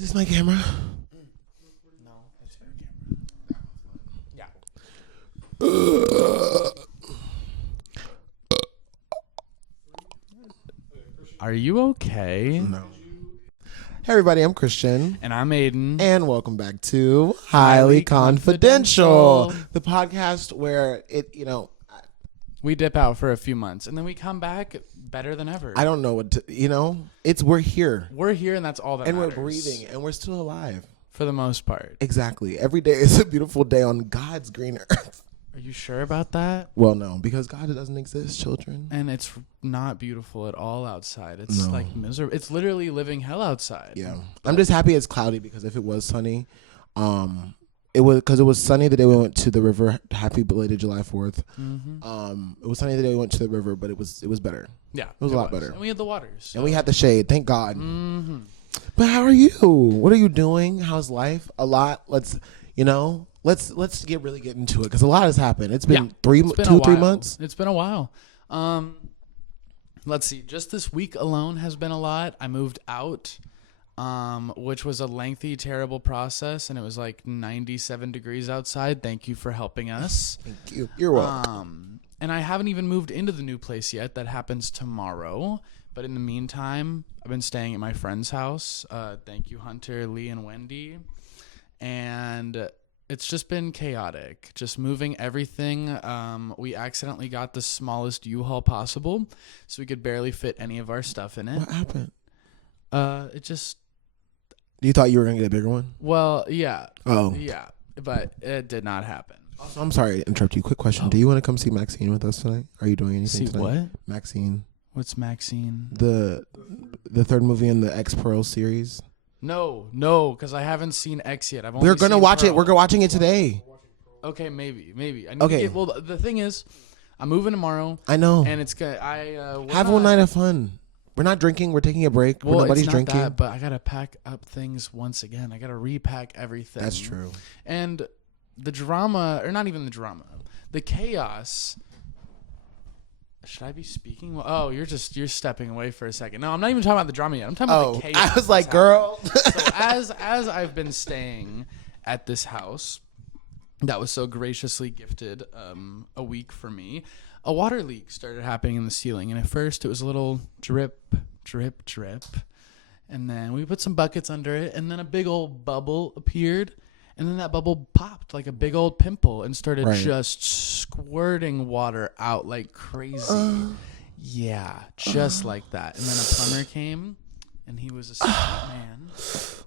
Is this my camera? No, that's your camera. Yeah. Are you okay? No. Hey everybody, I'm Christian. And I'm Aiden. And welcome back to Highly Confidential, the podcast where we dip out for a few months and then we come back better than ever. I don't know what to, we're here. We're here and that's all that matters. And we're breathing and we're still alive. For the most part. Exactly. Every day is a beautiful day on God's green earth. Are you sure about that? Well, no, because God doesn't exist, children. And it's not beautiful at all outside. It's like miserable. It's literally living hell outside. Yeah. I'm just happy it's cloudy because if it was sunny, it was sunny the day we went to the river. Happy belated July 4th. Mm-hmm. It was sunny the day we went to the river, but it was better. Yeah. It was a lot better. And we had the waters. So. And we had the shade. Thank God. Mm-hmm. But how are you? What are you doing? How's life? A lot. Let's get into it because a lot has happened. It's been 3 months. It's been a while. Let's see. Just this week alone has been a lot. I moved out, which was a lengthy, terrible process, and it was like 97 degrees outside. Thank you for helping us. Thank you. You're welcome. And I haven't even moved into the new place yet. That happens tomorrow. But in the meantime, I've been staying at my friend's house. Thank you, Hunter, Lee, and Wendy. And it's just been chaotic. Just moving everything. We accidentally got the smallest U-Haul possible, so we could barely fit any of our stuff in it. What happened? It just... You thought you were going to get a bigger one? Well, yeah. Oh. Yeah, but it did not happen. Also, I'm sorry to interrupt you. Quick question. Do you want to come see Maxine with us tonight? Are you doing anything tonight? See what? Maxine. What's Maxine? The third movie in the X Pearl series. No, because I haven't seen X yet. We're gonna watch it. We're watching it today. Okay, maybe. Okay. Well, the thing is, I'm moving tomorrow. I know. And it's good. Have one night of fun. We're not drinking. We're taking a break. Well, Nobody's it's not drinking. that, but I gotta pack up things once again. I gotta repack everything. That's true. And the drama, or not even the drama, the chaos. Should I be speaking? Oh, you're stepping away for a second. No, I'm not even talking about the drama yet. I'm talking about the chaos. I was like, girl. So as I've been staying at this house that was so graciously gifted a week for me, a water leak started happening in the ceiling. And at first it was a little drip, drip, drip. And then we put some buckets under it. And then a big old bubble appeared. And then that bubble popped like a big old pimple and started just squirting water out like crazy. Yeah, just like that. And then a plumber came, and he was a smart man,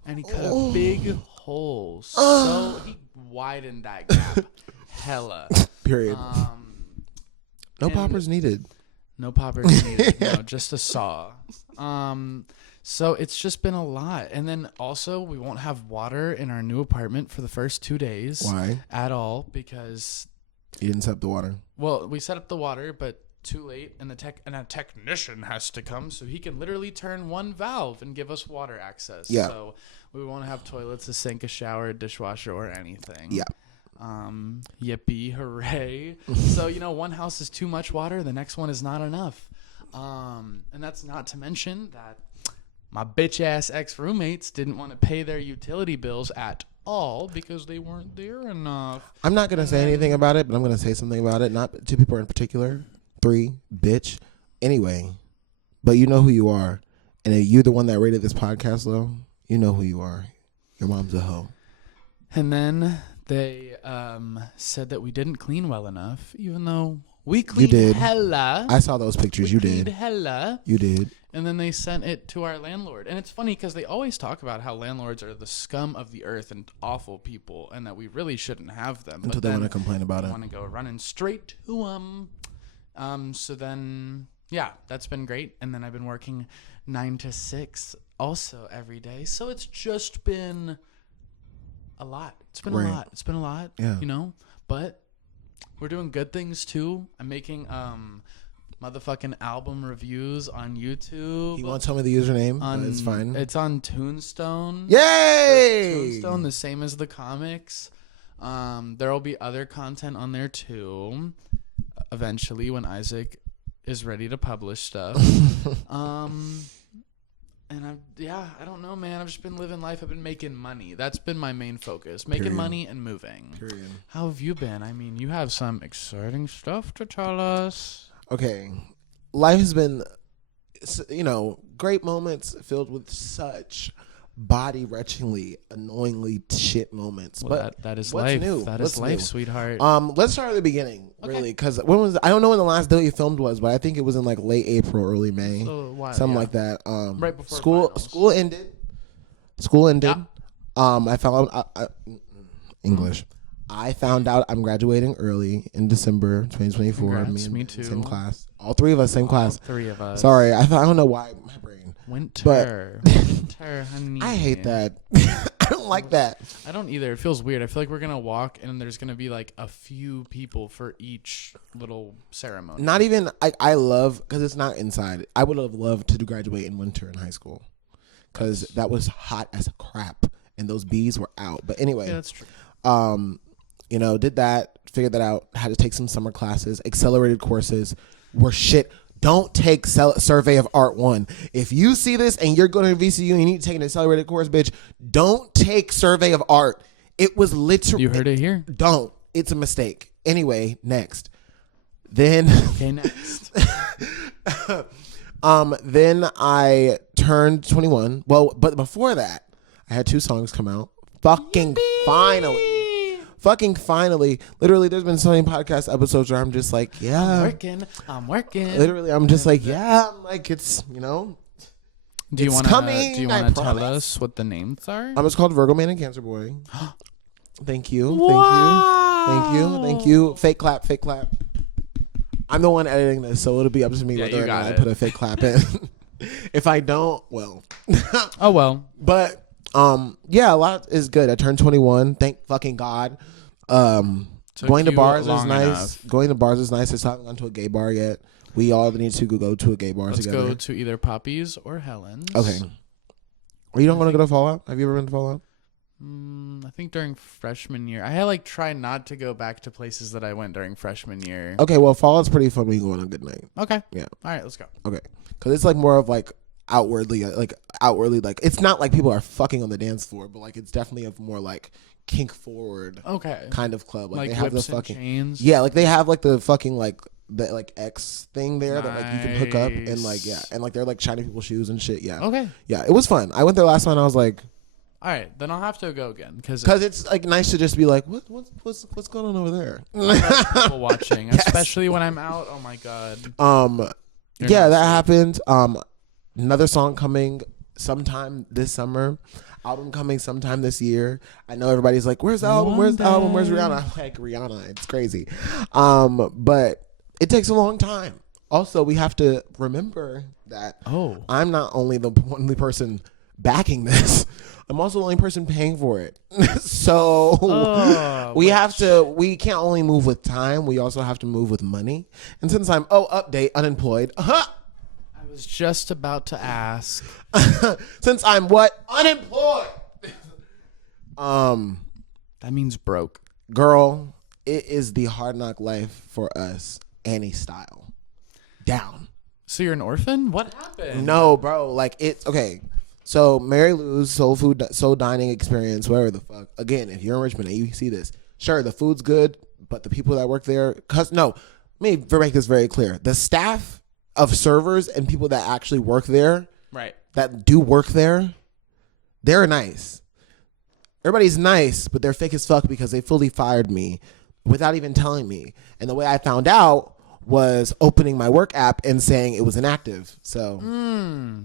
and he cut a big hole. So he widened that gap hella. Period. No poppers needed. No poppers needed. No, just a saw. So it's just been a lot. And then also we won't have water in our new apartment for the first 2 days. Why? At all, because you didn't set up the water. Well, we set up the water, but too late, and a technician has to come so he can literally turn one valve and give us water access. Yeah. So we won't have toilets, a sink, a shower, a dishwasher, or anything. Yeah. Yippee, hooray. So, one house is too much water, the next one is not enough. And that's not to mention that my bitch-ass ex-roommates didn't want to pay their utility bills at all because they weren't there enough. I'm not going to say anything about it, but I'm going to say something about it. Not two people in particular. 3, bitch. Anyway, but you know who you are. And if you're the one that rated this podcast, though, you know who you are. Your mom's a hoe. And then they said that we didn't clean well enough, even though we cleaned hella. I saw those pictures. You did. Hella. You did. And then they sent it to our landlord. And it's funny because they always talk about how landlords are the scum of the earth and awful people and that we really shouldn't have them. Until they want to complain about it. They want to go running straight to them. So then, yeah, that's been great. And then I've been working 9 to 6 also every day. So it's just been a lot. It's been a lot. Yeah. But we're doing good things too. I'm making motherfucking album reviews on YouTube. You won't tell me the username, but it's fine. It's on Toonstone. Yay! Toonstone, the same as the comics. There will be other content on there too. Eventually, when Isaac is ready to publish stuff. And I don't know, man. I've just been living life. I've been making money. That's been my main focus. Making money and moving. Period. How have you been? I mean, you have some exciting stuff to tell us. Okay. Life has been, great moments filled with such body-wrenchingly, annoyingly shit moments. Well, but that is what's life. new? That What's is life, new? sweetheart. Let's start at the beginning, Okay. really, because I don't know when the last day you filmed was, but I think it was in like late April, early May, something like that. Right before school ended. School ended. Yeah. I found English. I found out I'm graduating early in December 2024. Congrats, me too. Same class. All three of us, same class. 3 of us. Sorry, I don't know why my brain. Winter, honey. I hate that. I don't like that. I don't either. It feels weird. I feel like we're gonna walk and there's gonna be like a few people for each little ceremony. Not even. I love because it's not inside. I would have loved to graduate in winter in high school because that was hot as crap and those bees were out. But anyway, Yeah, that's true. Did that, figured that out, had to take some summer classes, accelerated courses were shit. Don't take Survey of Art 1. If you see this and you're going to VCU and you need to take an accelerated course, bitch, don't take Survey of Art. It was literally... You heard it here. Don't. It's a mistake. Anyway, next. Then... Okay, next. Then I turned 21. Well, but before that, I had 2 songs come out. Fucking finally. Literally, there's been so many podcast episodes where I'm just like, yeah. I'm working. Literally, I'm just like, yeah. I'm like, it's, Do you want to tell us what the names are? It's called Virgo Man and Cancer Boy. Thank you. Wow. Thank you. Fake clap. I'm the one editing this, so it'll be up to me whether or not I put a fake clap in. If I don't, well. Oh, well. But, a lot is good. I turned 21. Thank fucking God. Going to bars is nice. Going to bars is nice. I haven't gone to a gay bar yet. We all need to go to a gay bar together. Let's go to either Poppy's or Helen's. Okay. Or you don't want to go to Fallout? Have you ever been to Fallout? I think during freshman year. I had try not to go back to places that I went during freshman year. Okay, well, Fallout's pretty fun when you go on a good night. Okay. Yeah. All right, let's go. Okay. Because it's more of outwardly, it's not like people are fucking on the dance floor, but it's definitely a more kink forward kind of club. They have the fucking chains. Yeah, they have the fucking the X thing there that you can hook up and they're shiny people's shoes and shit. Yeah. Okay. Yeah, it was fun. I went there last time and I was like, all right, then I'll have to go again because it's nice to just be like, what's going on over there? People watching, yes. Especially when I'm out. Oh my God. That happened. Another song coming sometime this summer. Album coming sometime this year. I know everybody's like, where's the album? Where's the album? Where's Rihanna? I'm like, Rihanna. It's crazy. But it takes a long time. Also, we have to remember that I'm not only the only person backing this. I'm also the only person paying for it. So we can't only move with time. We also have to move with money. And since I'm, update, unemployed. I was just about to ask. Since I'm what? Unemployed. That means broke. Girl, it is the hard knock life for us. Any style. Down. So you're an orphan? What happened? No, bro. It's okay. So Mary Lou's soul dining experience, whatever the fuck. Again, if you're in Richmond and you see this, sure, the food's good, but the people that work there, let me make this very clear. The staff of servers and people that actually work there, right, that do work there, they're nice. Everybody's nice, but they're fake as fuck because they fully fired me without even telling me. And the way I found out was opening my work app and saying it was inactive. So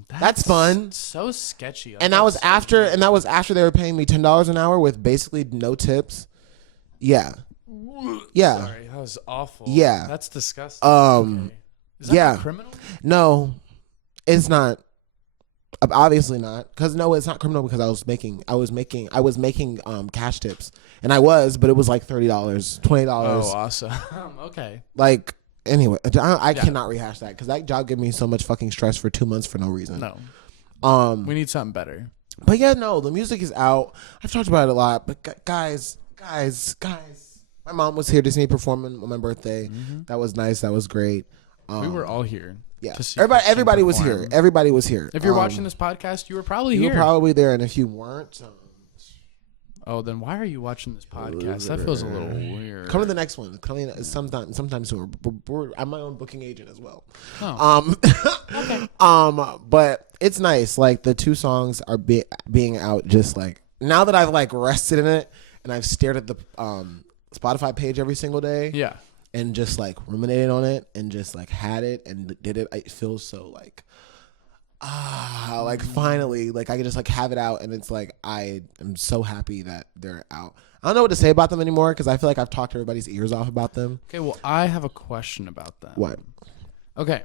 that's fun. So sketchy. And that was after they were paying me $10 an hour with basically no tips. Yeah. Yeah. Sorry, that was awful. Yeah. That's disgusting. Okay. Is that criminal? No, it's not. Obviously not. Because it's not criminal because I was making cash tips. And I was, but it was $30, $20. Oh, awesome. Okay. Anyway, I cannot rehash that because that job gave me so much fucking stress for 2 months for no reason. No. We need something better. But yeah, no, the music is out. I've talked about it a lot, but guys, my mom was here to see me perform on my birthday. Mm-hmm. That was nice. That was great. We were all here. Yeah, to see everybody Christian was perform. here. Everybody was here. If you're watching this podcast, you were probably you here. were probably there, and if you weren't, oh, then why are you watching this podcast? That feels a little weird. come to the next one. Sometime soon. I'm my own booking agent as well. Oh. Okay. But it's nice. Like the 2 songs are being out. Just like now that I've like rested in it, and I've stared at the Spotify page every single day. Yeah. And just like ruminated on it and just like had it and did it. It feels so like like finally, like I can just like have it out, and it's like I am so happy that they're out. I don't know what to say about them anymore because I feel like I've talked everybody's ears off about them. Okay, well, I have a question about them. What? Okay,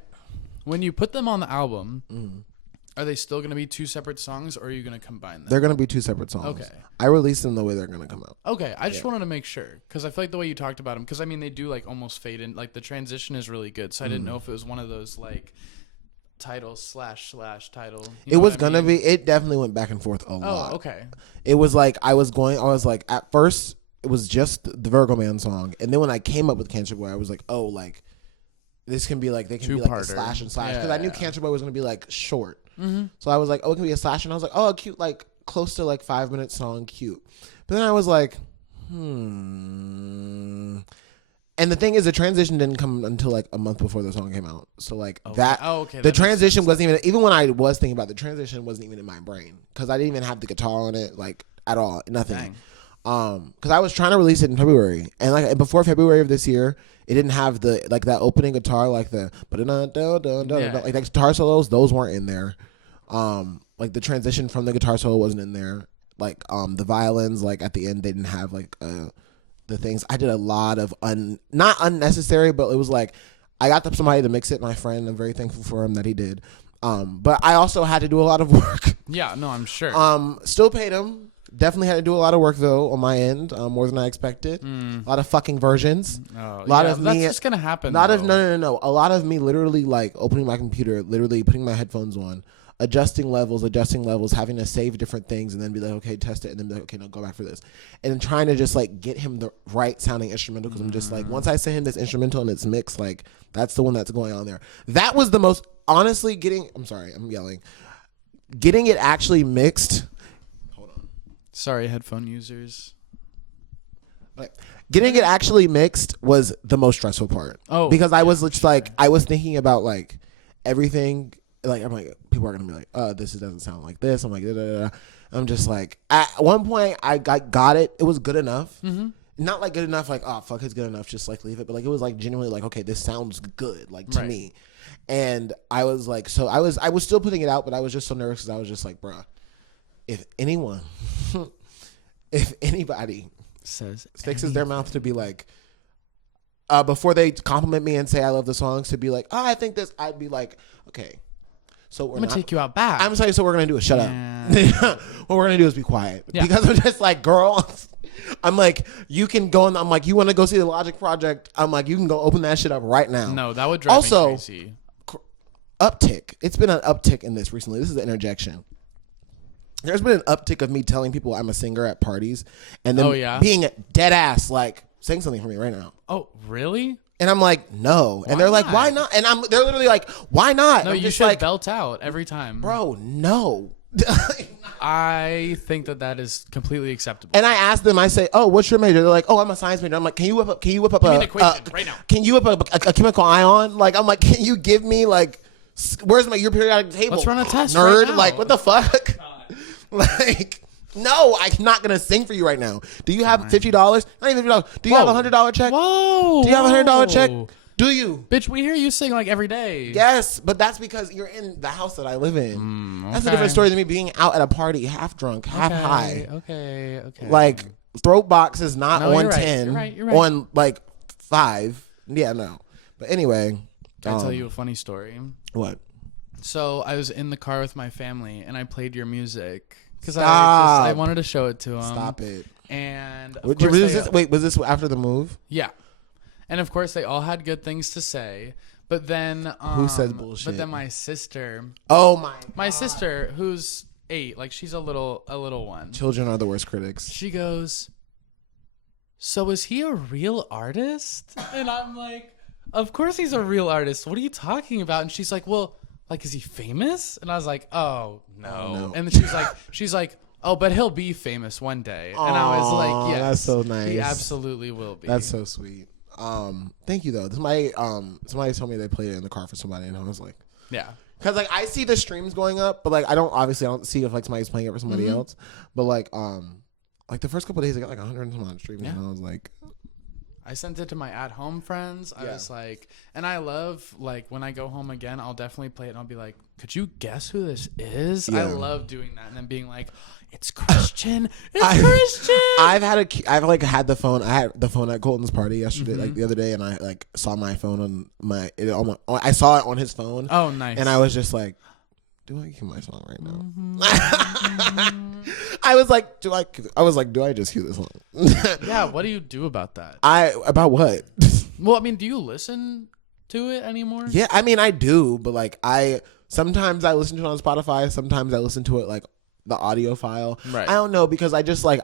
when you put them on the album, are they still going to be 2 separate songs, or are you going to combine them? They're going to be 2 separate songs. Okay. I released them the way they're going to come out. Okay, I just wanted to make sure because I feel like the way you talked about them, because I mean they do like almost fade in, like the transition is really good. So I didn't know if it was one of those like title slash title. It was going to be. It definitely went back and forth a lot. Oh, okay. It was like I was like at first it was just the Virgo Man song, and then when I came up with Cancer Boy, I was like, oh, like this can be like they can be like a slash and slash because I knew Cancer Boy was going to be like short. So I was like, oh, it can be a slash, and I was like, oh, a cute, like close to like 5-minute song, cute. But then I was like, And the thing is, the transition didn't come until like a month before the song came out. So like the transition wasn't even when I was thinking about it, the transition wasn't even in my brain because I didn't even have the guitar on it like at all, nothing. Because I was trying to release it in February, and like before February of this year, it didn't have the like that opening guitar, like the like that guitar solos. Those weren't in there. Like the transition from the guitar solo wasn't in there. Like the violins, like at the end, they didn't have like the things. I did a lot of not unnecessary, but it was like I got somebody to mix it. My friend, I'm very thankful for him that he did. But I also had to do a lot of work. Yeah, no, I'm sure. Still paid him. Definitely had to do a lot of work though on my end, more than I expected. A lot of fucking versions. A lot of that's me. just gonna happen. No. A lot of me literally like opening my computer, literally putting my headphones on, adjusting levels, having to save different things, and then be like, okay, test it, and then be like, okay, no, go back for this, and then trying to just like get him the right sounding instrumental because I'm just like, once I send him this instrumental and it's mixed, like that's the one that's going on there. That was the most honestly I'm sorry, I'm yelling. Getting it actually mixed. Sorry, headphone users. Getting it actually mixed was the most stressful part. Oh, because I was just like, I was thinking about like everything. Like I'm like, people are gonna be like, oh, this doesn't sound like this. I'm like, da, da, da. I'm just like, at one point I got it. It was good enough. Not like good enough, like, oh fuck, it's good enough. Just like leave it. But like it was like genuinely like, okay, this sounds good, like to me. And I was like, so I was still putting it out, but I was just so nervous because I was just like, bruh. If anybody fixes their mouth to be like, before they compliment me and say I love the songs, to be like, oh, I think this, I'd be like, okay, so I'm gonna take you out back. I'm gonna tell you, so we're gonna do is shut up. What we're gonna do is be quiet because I'm just like, girl. I'm like, you can go and I'm like, you want to go see the Logic Project? I'm like, you can go open that shit up right now. No, that would drive me crazy. Uptick. It's been an uptick in this recently. This is an interjection. There's been an uptick of me telling people I'm a singer at parties and then being dead ass, like, sing something for me right now. Oh, really? And I'm like, no. And they're like, why not? And they're literally like, why not? No, I'm you just should like, belt out every time. Bro, no. I think that is completely acceptable. And I ask them, I say, oh, what's your major? They're like, oh, I'm a science major. I'm like, can you whip up an equation right now. Can you whip up a chemical ion? Like, I'm like, can you give me like, where's your periodic table? Let's run a test, nerd. Right now. Like, what the fuck? Like, no, I'm not gonna sing for you right now. Do you have $50? Not even $50. Do you have $100 check? Whoa. Do you have $100 check? Do you? Bitch, we hear you sing like every day. Yes, but that's because you're in the house that I live in. That's a different story than me being out at a party, half drunk, half high. Okay. Like, throat box is not on 10. You're right. On like 5. Yeah, no. But anyway. Can I tell you a funny story? What? So I was in the car with my family and I played your music because I wanted to show it to them. Stop it. And was this after the move? Yeah. And of course they all had good things to say. But then who says bullshit? But then my sister. Oh my God. Sister, who's 8, like she's a little one. Children are the worst critics. She goes, so is he a real artist? And I'm like, of course he's a real artist. What are you talking about? And she's like, well, like, is he famous? And I was like, oh, no. Oh, no. And then she's like, oh, but he'll be famous one day. And I was like, yes. That's so nice. He absolutely will be. That's so sweet. Thank you, though. Somebody told me they played it in the car for somebody, and I was like, yeah. because like I see the streams going up, but like I don't see if like somebody's playing it for somebody else. But like the first couple of days I got like 100 and some odd streams, and I was like, I sent it to my at-home friends. I was like, and I love, like, when I go home again, I'll definitely play it, and I'll be like, could you guess who this is? Yeah. I love doing that, and then being like, it's Christian. It's Christian. I've had the phone. I had the phone at Colton's party yesterday, like the other day, and I like saw my phone on I saw it on his phone. Oh, nice. And I was just like, do I cue my song right now? I was like, do I just cue this song? Yeah, what do you do about that? About what? Well, I mean, do you listen to it anymore? Yeah, I mean, I do, but like sometimes I listen to it on Spotify. Sometimes I listen to it like the audio file. Right. I don't know, because I just like,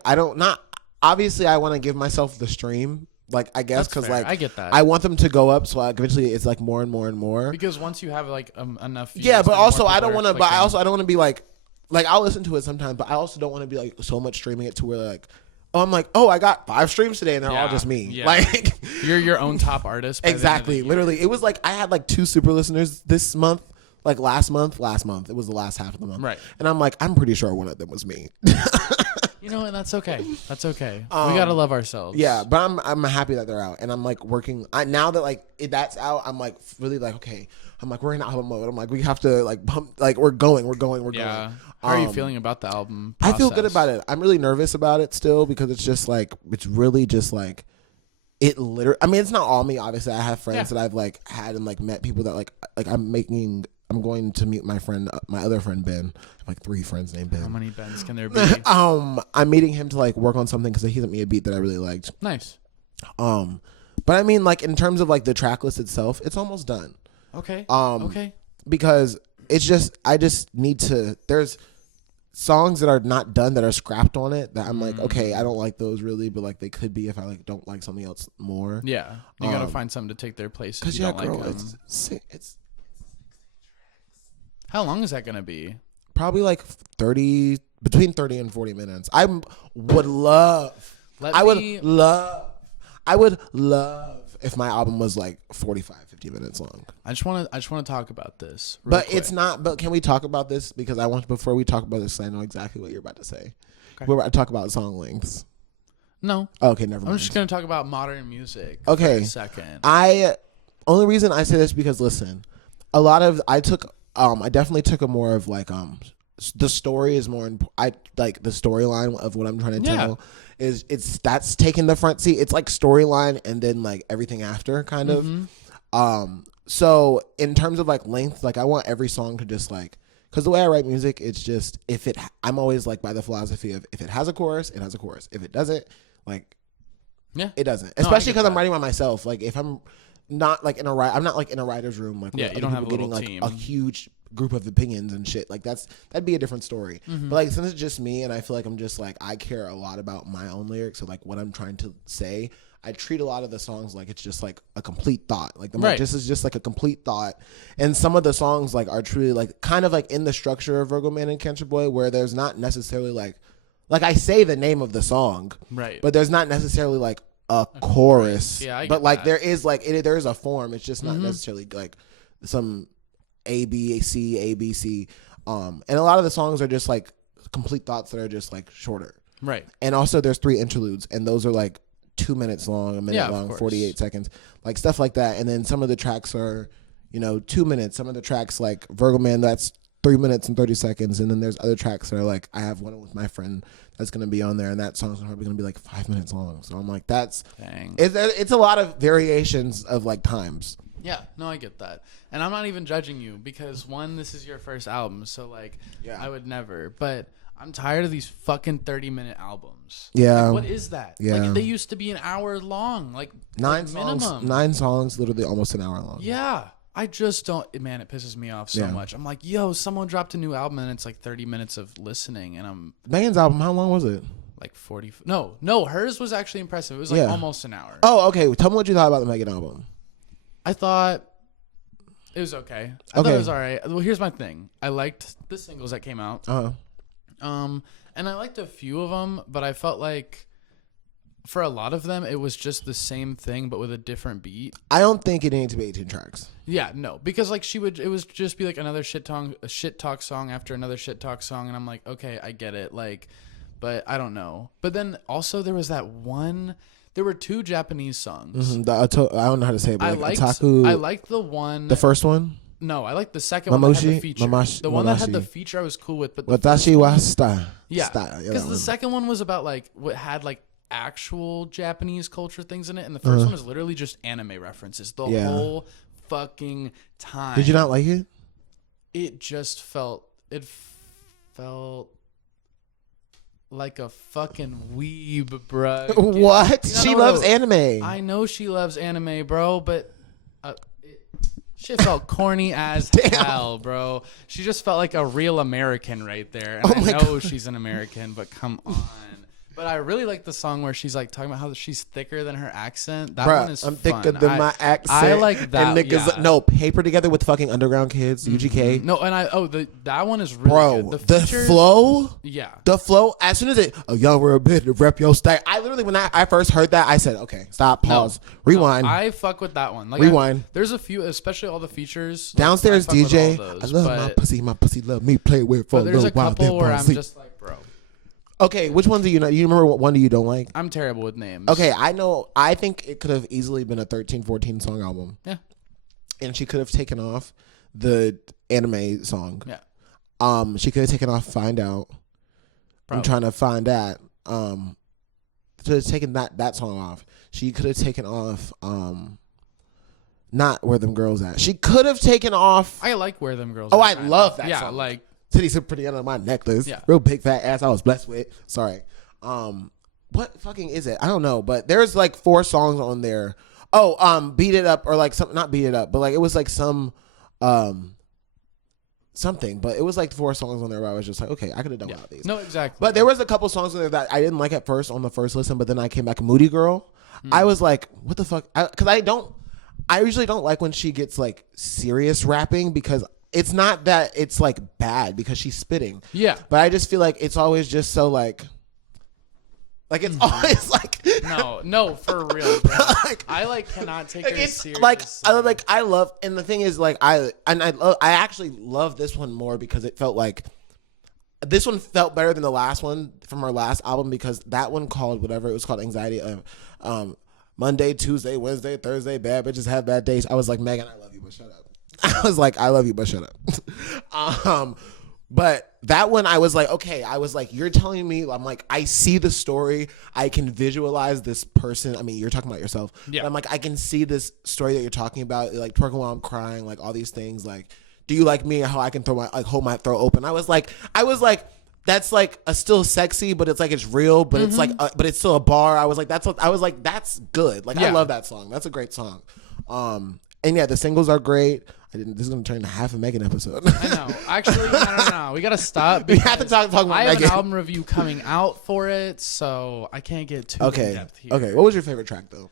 obviously I want to give myself the stream. Like, I guess, because like I get that. I want them to go up, so eventually it's like more and more and more. Because once you have like enough views, Yeah, but also I don't want to. But I don't want to be like I'll listen to it sometimes, but I also don't want to be like so much streaming it to where like, I'm like, oh, I got 5 streams today and they're all just me. Yeah. Like, you're your own top artist. Exactly. Literally, it was like I had like 2 super listeners this month. Like last month, it was the last half of the month. Right. And I'm like, I'm pretty sure one of them was me. You know, and that's okay. That's okay. We gotta love ourselves. Yeah, but I'm happy that they're out, and I'm like working. Now that like that's out, I'm like really like, okay. I'm like, we're in album mode. I'm like, we have to like pump. Like we're going. Yeah. How are you feeling about the album process? I feel good about it. I'm really nervous about it still, because it's just like, it's really just like, it literally. I mean, it's not all me. Obviously, I have friends that I've like had and like met people that like I'm going to meet my other friend Ben. I have like 3 friends named Ben. How many Bens can there be? I'm meeting him to like work on something because he sent me a beat that I really liked. Nice. But I mean, like in terms of like the track list itself, it's almost done. Okay. Okay. Because it's just, I just need to. There's songs that are not done that are scrapped on it that I'm like, okay, I don't like those really, but like they could be if I like don't like something else more. Yeah. You gotta find something to take their place. Because yeah, girl, like it's how long is that gonna be? Probably like between 30 and 40 minutes. I would love if my album was like 45, 50 minutes long. I just want to talk about this. But quick. it's not. But can we talk about this? Because before we talk about this, I know exactly what you're about to say. Okay. We're about to talk about song lengths. No. Oh, okay, never mind. I'm just gonna talk about modern music. Okay. For a second. Only reason I say this because listen, I definitely took a more of like the story is more I like the storyline of what I'm trying to tell is that's taking the front seat. It's like storyline and then like everything after kind of. So in terms of like length, like I want every song to just like, because the way I write music, it's just I'm always like by the philosophy of if it has a chorus, it has a chorus. If it doesn't, like, it doesn't. Especially because I'm writing by myself. Like if I'm not like I'm not like in a writer's room. Like you don't have a little getting team. like a huge group of opinions and shit. Like that'd be a different story. But like since it's just me and I feel like I'm just like I care a lot about my own lyrics. So like what I'm trying to say, I treat a lot of the songs like it's just like a complete thought. Like this is just like a complete thought. And some of the songs like are truly like kind of like in the structure of Virgo Man and Cancer Boy, where there's not necessarily like I say the name of the song, right? But there's not necessarily like a chorus. Yeah, but like there is like there is a form. It's just not necessarily like some A B C. And a lot of the songs are just like complete thoughts that are just like shorter. Right. And also there's 3 interludes, and those are like 2 minutes long, a minute long, 48 seconds, like stuff like that. And then some of the tracks are, 2 minutes. Some of the tracks like Virgo Man, that's 3 minutes and 30 seconds. And then there's other tracks that are like, I have one with my friend that's going to be on there, and that song's probably going to be like 5 minutes long. So I'm like, it's a lot of variations of like times. Yeah, no, I get that. And I'm not even judging you because one, this is your first album. So like, I would never, but I'm tired of these fucking 30-minute albums. Yeah. Like, what is that? Yeah. Like, they used to be an hour long, like 9 songs, minimum. 9 songs, literally almost an hour long. Yeah. I just don't, man, it pisses me off so much. I'm like, yo, someone dropped a new album and it's like 30 minutes of listening, and I'm... Megan's album, how long was it? Like 40... No, hers was actually impressive. It was like almost an hour. Oh, okay. Tell me what you thought about the Megan album. I thought it was okay. I thought it was all right. Well, here's my thing. I liked the singles that came out. And I liked a few of them, but I felt like for a lot of them, it was just the same thing, but with a different beat. I don't think it needed to be 18 tracks. Yeah, no, because like it was just be like another shit talk song after another shit talk song, and I'm like, okay, I get it, like, but I don't know. But then also there was that one. There were 2 Japanese songs. Mm-hmm. I don't know how to say it, but I like liked. Otaku. I liked the one. The first one. No, I liked the second one that had the feature. The one that had the feature I was cool with, but the Watashi wa Star. Yeah, because the second one was about like what had like actual Japanese culture things in it, and the first one was literally just anime references the whole fucking time. Did you not like it? It just felt like a fucking weeb, bruh. What? She loves anime. I know she loves anime, bro, but shit felt corny as hell, bro. She just felt like a real American right there. And I know she's an American, but come on. But I really like the song where she's like talking about how she's thicker than her accent. That one is I'm fun. thicker than my accent. I like that. And niggas, no, Paper Together with fucking Underground Kids, UGK. No, and that one is really good. The flow. Yeah. The flow. As soon as y'all were a bit to rep your style. I literally, when I first heard that, I said, okay, stop, pause, rewind. No, I fuck with that one. Like rewind. There's a few, especially all the features. Downstairs like, DJ. Those, I love my pussy love me, play with for a little while. There's a couple where I'm just like, bro. Okay, which one do you know? You remember what one do you don't like? I'm terrible with names. Okay, I know. I think it could have easily been a 13, 14 song album. Yeah. And she could have taken off the anime song. Yeah. She could have taken off Find Out. Probably. I'm trying to find that. Could have taken that song off. She could have taken off not Where Them Girls At. She could have taken off. I like Where Them Girls At. Oh, I love that song. song. Like titties are pretty under my necklace. Yeah. Real big fat ass I was blessed with. Sorry. What fucking is it? I don't know, but there's like 4 songs on there. Oh, Beat It Up, or like something, not Beat It Up, but like it was like some something, but it was like 4 songs on there where I was just like, okay, I could have done without these. No, exactly. But there was a couple songs on there that I didn't like at first on the first listen, but then I came back, Moody Girl. I was like, what the fuck? Because I usually don't like when she gets like serious rapping, because it's not that it's like bad because she's spitting. Yeah. But I just feel like it's always just so like it's always like no, for real, bro. Like, I like cannot take her seriously. Like I love, and the thing is like I actually love this one more because it felt like this one felt better than the last one from her last album, because that one called whatever it was called, Anxiety of Monday, Tuesday, Wednesday, Thursday, bad bitches have bad days. I was like, Megan, I love you, but shut up. I was like, I love you, but shut up. But that one, I was like, okay, I was like, you're telling me, I'm like, I see the story. I can visualize this person. I mean, you're talking about yourself. Yeah. But I'm like, I can see this story that you're talking about, like twerking while I'm crying, like all these things. Like, do you like me? How I can hold my throat open. I was like, that's like a still sexy, but it's like, it's real, but it's like, but it's still a bar. I was like, that's good. Like, I love that song. That's a great song. And yeah, the singles are great. This is going to turn into half a Megan episode. I know. Actually, no. We got to stop. We have to talk about Megan. I have an album review coming out for it, so I can't get too in depth here. Okay. What was your favorite track, though?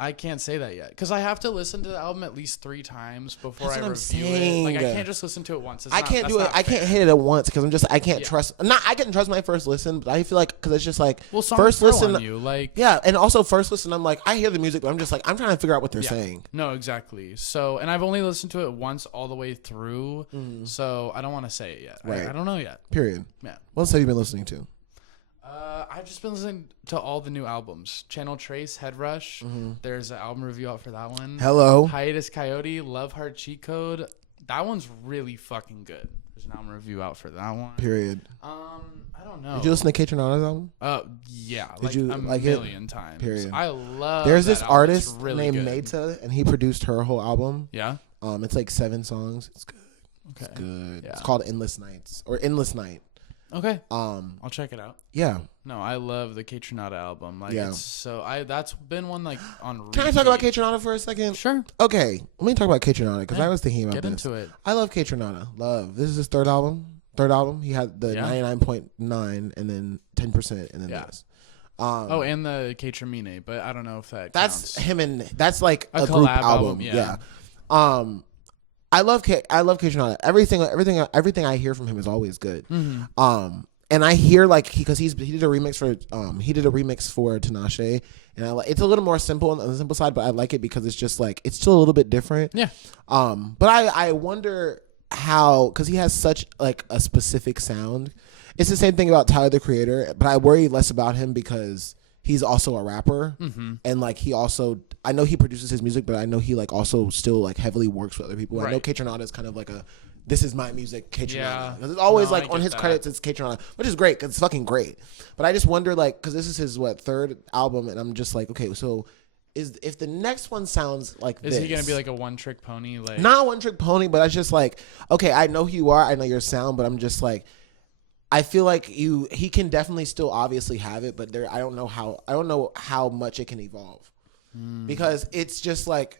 I can't say that yet because I have to listen to the album at least 3 times before I review saying. it. Like, I can't just listen to it once. I can't do it. I can't hit it at once because I can't trust. I can trust my first listen, but I feel like because it's just like first listen. On you, like, yeah, and also first listen, I'm like, I hear the music, but I'm just like, I'm trying to figure out what they're saying. No, exactly. So, and I've only listened to it once all the way through, so I don't want to say it yet. Right. I don't know yet. Period. Yeah. What else have you been listening to? I've just been listening to all the new albums. Channel Trace, Head Rush. There's an album review out for that one. Hello. Hiatus Coyote, Love Heart Cheat Code. That one's really fucking good. There's an album review out for that one. Period. I don't know. Did you listen to Kate Renata's album? Yeah. Did you a like million it? times. Period. I love There's this album. artist really named good. Meta, and he produced her whole album. Yeah? It's like 7 songs. It's good. Okay. It's good. Yeah. It's called Endless Nights or Endless Night. Okay. I'll check it out. Yeah. No, I love the Kate Renata album. Like, yeah. It's so that's been one like on repeat. Can I talk about Kate Renata for a second? Sure. Okay. Let me talk about Kate Renata because I was thinking about this. Get into it. I love Kate Renata. Love. This is his third album. He had the 99.9 and then 10% and then this. And the K Tremine, but I don't know if that's counts. him and that's like a group collab album. Yeah. I love K-Tron. Everything I hear from him is always good. And I hear like he did a remix for Tinashe, and it's a little more simple on the simple side, but I like it because it's just like it's still a little bit different. Yeah. But I wonder how, because he has such like a specific sound. It's the same thing about Tyler the Creator, but I worry less about him because he's also a rapper, and like I know he produces his music, but I know he like also still like heavily works with other people. Right. I know K-Tronada is kind of like this is my music, K-Tronada. Because it's always like on his credits, it's K-Tronada, which is great because it's fucking great. But I just wonder, like, because this is his third album, and I'm just like, okay, so if the next one sounds like is he gonna be like a one-trick pony? Like, not a one-trick pony, but I just like, okay, I know who you are, I know your sound, but I'm just like, I feel like he can definitely still obviously have it, but I don't know how much it can evolve, because it's just like,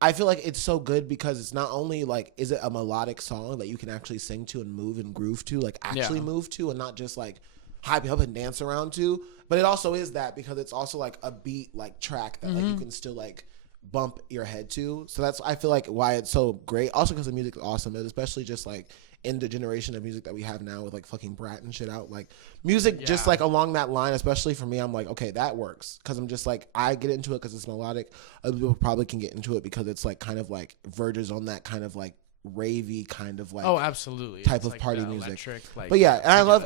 I feel like it's so good because it's not only like, is it a melodic song that you can actually sing to and move and groove to, like actually move to, and not just like hype up and dance around to, but it also is that because it's also like a beat like track that like you can still like bump your head to. So that's, I feel like, why it's so great. Also because the music is awesome, and especially just like in the generation of music that we have now with like fucking Brat and shit out, like music just like along that line, especially for me, I'm like, okay, that works, because I'm just like, I get into it because it's melodic. Other people probably can get into it because it's like kind of like verges on that kind of like ravey kind of like absolutely type it's of like party the music. Electric, like, but yeah, and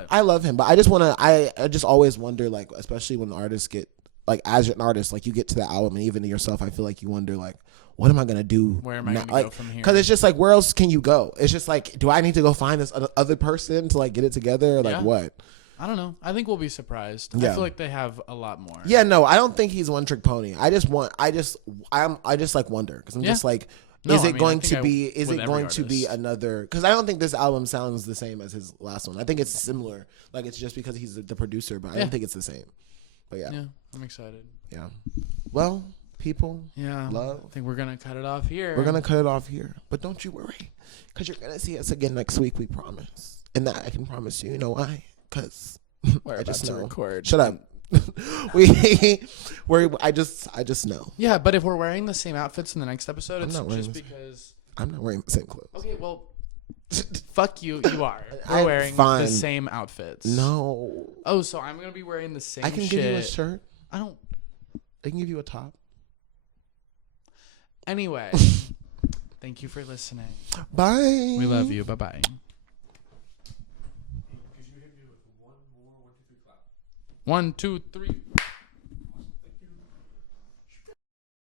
I love him, but I just always wonder, like, especially when artists get like, as an artist, like you get to that album, and even to yourself, I feel like you wonder like, what am I gonna do? Where am I gonna go from here? Because it's just like, where else can you go? It's just like, do I need to go find this other person to like get it together? Like what? I don't know. I think we'll be surprised. I feel like they have a lot more. Yeah, no, I don't think he's one trick pony. I just like wonder, because I'm just like, is it going to be another? Because I don't think this album sounds the same as his last one. I think it's similar. Like, it's just because he's the producer, but I don't think it's the same. But yeah, I'm excited. Yeah. Well, people, love. I think we're gonna cut it off here. But don't you worry, because you're gonna see us again next week. We promise, and that I can promise you. You know why? Because I just know. Record. Shut up. I just know. Yeah, but if we're wearing the same outfits in the next episode, it's just because I'm not wearing the same clothes. Okay, well, fuck you. You are. We're wearing the same outfits. No. Oh, so I'm gonna be wearing the same. I can give you a shirt. I can give you a top. Anyway, thank you for listening. Bye. We love you. Bye bye. 1, 2, 3.